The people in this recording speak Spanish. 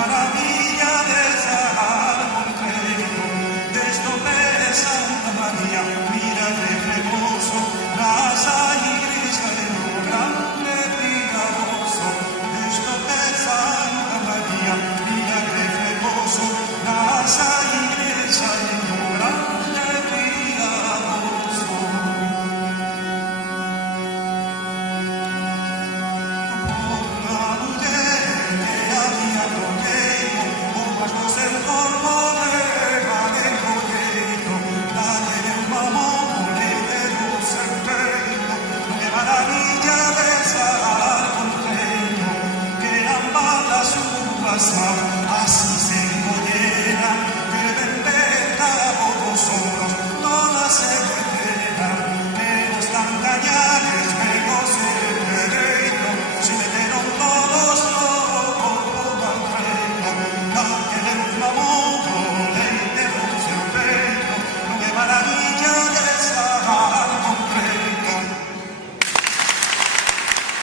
maravilla de Sahar concreto, desde de Santa María, mira de reposo, casa iglesia de lo grande piadoso, desde de Santa María, mira de reposo, casa iglesia de lo grande piadoso. Una mujer que había cogido, hojas dos en forma de mademollero, la de un mamón de luz entero, qué maravilla de Sahar concreto, que ambas las uvas